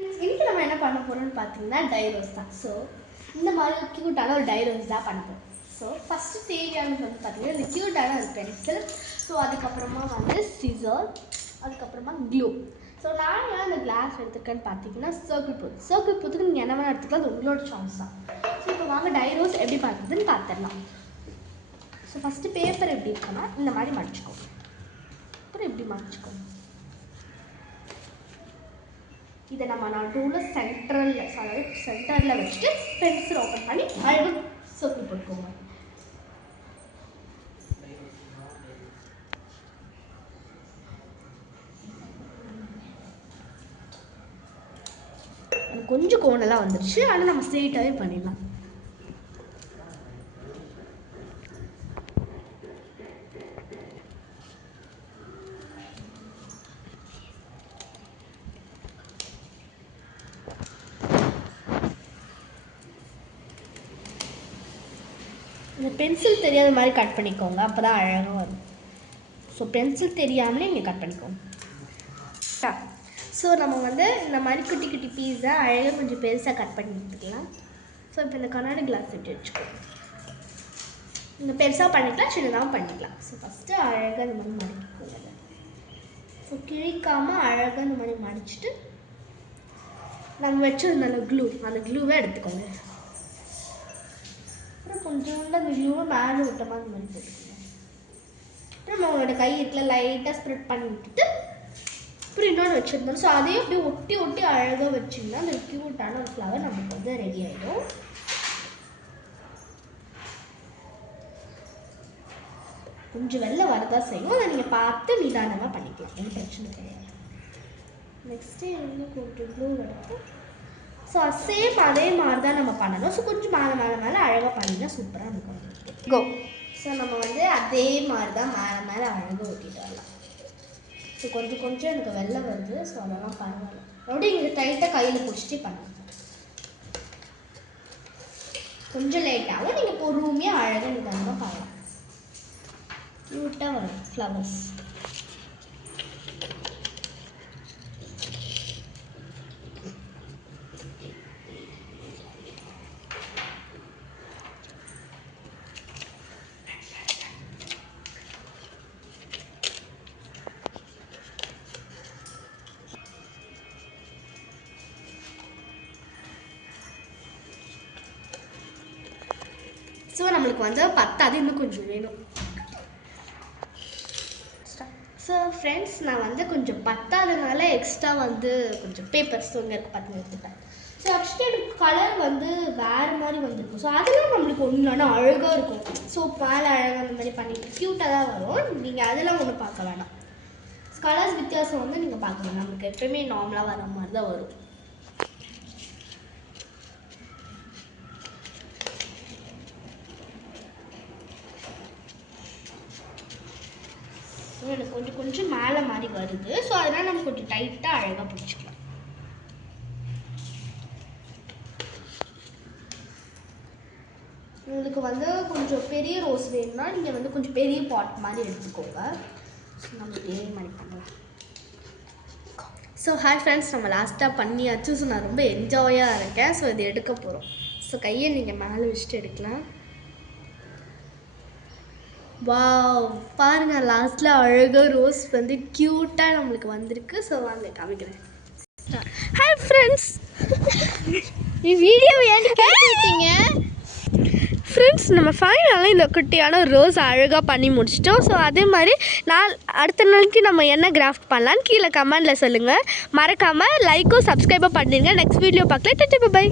இன்னைக்கு நம்ம என்ன பண்ண போகிறோம்னு பார்த்தீங்கன்னா டைரோஸ் தான். ஸோ இந்த மாதிரி க்யூட்டான ஒரு டைரோஸ் தான் பண்ண போகிறோம். ஸோ ஃபஸ்ட்டு தேவையானது வந்து பார்த்தீங்கன்னா இந்த க்யூட்டான ஒரு பென்சில், ஸோ அதுக்கப்புறமா வந்து சிசர், அதுக்கப்புறமா க்ளூ. ஸோ நான் ஏன் அந்த கிளாஸ் எடுத்துருக்கேன்னு பார்த்தீங்கன்னா சர்க்கிள் போத்துக்கு நீங்கள் என்ன வேணால் எடுத்துக்கலாம், அது உங்களோட சாய்ஸ் தான். ஸோ இப்போ வாங்க டைரோஸ் எப்படி பண்ணுறதுன்னு பார்த்துடலாம். ஸோ ஃபஸ்ட்டு பேப்பர் எப்படி இருக்குன்னா இந்த மாதிரி மடிச்சுக்கோங்க, அப்புறம் எப்படி மடிச்சுக்கோங்க. இதை நம்ம நடுவில் சென்டரில் வச்சுட்டு பென்சில் ஓப்பன் பண்ணி அழகு சர்க்கிள் போட்டுக்கோங்க. கொஞ்சம் கோணெல்லாம் வந்துடுச்சு, ஆனால் நம்ம ஸ்ட்ரெயிட்டாகவே பண்ணிடலாம். இந்த பென்சில் தெரியாத மாதிரி கட் பண்ணிக்கோங்க, அப்போ தான் அழகாக வரும். ஸோ பென்சில் தெரியாமலே நீங்கள் கட் பண்ணிக்கோங்க. ஸோ நம்ம வந்து இந்த மாதிரி குட்டி குட்டி பீஸை அழகாக கொஞ்சம் பெருசாக கட் பண்ணி எடுத்துக்கலாம். ஸோ இப்போ இந்த கண்ணாடி கிளாஸ் விட்டு வச்சுக்கோங்க. இந்த பெருசாக பண்ணிக்கலாம், சின்னதாகவும் பண்ணிக்கலாம். ஸோ ஃபஸ்ட்டு அழகாக இந்த மாதிரி மடிக்கோங்க. ஸோ கிழிக்காமல் அழகாக இந்த மாதிரி மடிச்சுட்டு நம்ம வச்சுருந்த அந்த க்ளூவை எடுத்துக்கோங்க. அப்புறம் கொஞ்சோண்டு அந்த க்ளூவை மேலே விட்ட மாதிரி இந்த மாதிரி போட்டுக்கோங்க. அப்புறம் நம்மளோட கை இருக்குல்ல லைட்டாக ஸ்ப்ரெட் பண்ணி விட்டுட்டு அப்புறம் இன்னொன்று வச்சுருந்தோம். ஸோ அதையும் அப்படியே ஒட்டி ஒட்டி அழகாக வச்சிங்கன்னா அந்த க்யூட்டான ஒரு ஃப்ளவர் நமக்கு வந்து ரெடி ஆகிடும். கொஞ்சம் வெளில வரதான் செய்யும், அதை நீங்கள் பார்த்து நிதானமாக பண்ணிக்கலாம், ஒன்றும் பிரச்சனை கிடையாது. நெக்ஸ்ட்டு இன்னும் கொஞ்சம் க்ளூ எடுத்து ஸோ சேம் அதே மாதிரி தான் நம்ம பண்ணணும். ஸோ கொஞ்சம் மேலே அழகாக பண்ணிங்கன்னா சூப்பராக இருக்கும். கோ. ஸோ நம்ம வந்து அதே மாதிரி தான் மேலே அழகாக ஒட்டிட்டு வரலாம். ஸோ கொஞ்சம் எனக்கு வெளில வருது, ஸோ அதெல்லாம் பரவாயில்ல. மறுபடியும் இங்கே டைட்டாக கையில் பிடிச்சிட்டே பண்ணுங்க. கொஞ்சம் லேட்டாகவும் நீங்கள் பொறுமையாக அழகாக நிதானமாக பண்ணலாம். க்யூட்டாக வரும் ஃப்ளவர்ஸ். ஸோ நம்மளுக்கு வந்து பத்தாது, இன்னும் கொஞ்சம் வேணும். ஸோ ஃப்ரெண்ட்ஸ், நான் வந்து கொஞ்சம் பத்தாதனால எக்ஸ்ட்ரா வந்து கொஞ்சம் பேப்பர்ஸ் இங்கே இருக்க பார்த்து எடுத்துட்டேன். ஸோ ஆக்சுவலி எனக்கு கலர் வந்து வேறு மாதிரி வந்துருக்கும். ஸோ அதெல்லாம் நம்மளுக்கு ஒன்றுனா அழகாக இருக்கும். ஸோ மேலே அழகாக அந்த மாதிரி பண்ணிட்டு க்யூட்டாக தான் வரும். நீங்கள் அதெல்லாம் ஒன்றும் பார்க்க வேணாம். கலர்ஸ் வித்தியாசம் வந்து நீங்கள் பார்க்க வேணாம், நமக்கு எப்பவுமே நார்மலாக வர மாதிரி தான் வரும். எனக்கு கொஞ்சம் மேலே மாதிரி வருது. ஸோ அதனால் நம்ம கொஞ்சம் டைட்டாக அழகாக பிடிச்சிக்கலாம். உங்களுக்கு வந்து கொஞ்சம் பெரிய ரோஸ் வேணும்னா நீங்கள் வந்து கொஞ்சம் பெரிய பாட் மாதிரி எடுத்துக்கோங்க. ஸோ நம்ம இதே மாதிரி பண்ணுவோம். ஸோ ஹாய் ஃப்ரெண்ட்ஸ், நம்ம லாஸ்ட்டாக பண்ணியாச்சு. ஸோ நான் ரொம்ப என்ஜாயாக இருக்கேன். ஸோ இது எடுக்க போகிறோம். ஸோ கையை நீங்கள் மேலே வச்சுட்டு எடுக்கலாம். வாவ், பாருங்கள், லாஸ்ட்டில் அழகாக ரோஸ் வந்து க்யூட்டாக நம்மளுக்கு வந்திருக்கு. ஸோ வாங்க காமிக்கிறேன். ஹாய் ஃப்ரெண்ட்ஸ், வீடியோ ஏன் கேட்டீங்க ஃப்ரெண்ட்ஸ்? நம்ம ஃபைனலாக இந்த குட்டியான ரோஸ் அழகாக பண்ணி முடிச்சிட்டோம். ஸோ அதே மாதிரி அடுத்த நாளைக்கு நம்ம என்ன கிராஃப்ட் பண்ணலான்னு கீழே கமெண்டில் சொல்லுங்கள். மறக்காமல் லைக்கும் சப்ஸ்கிரைபும் பண்ணிடுங்க. நெக்ஸ்ட் வீடியோ பார்க்கலாம். பை.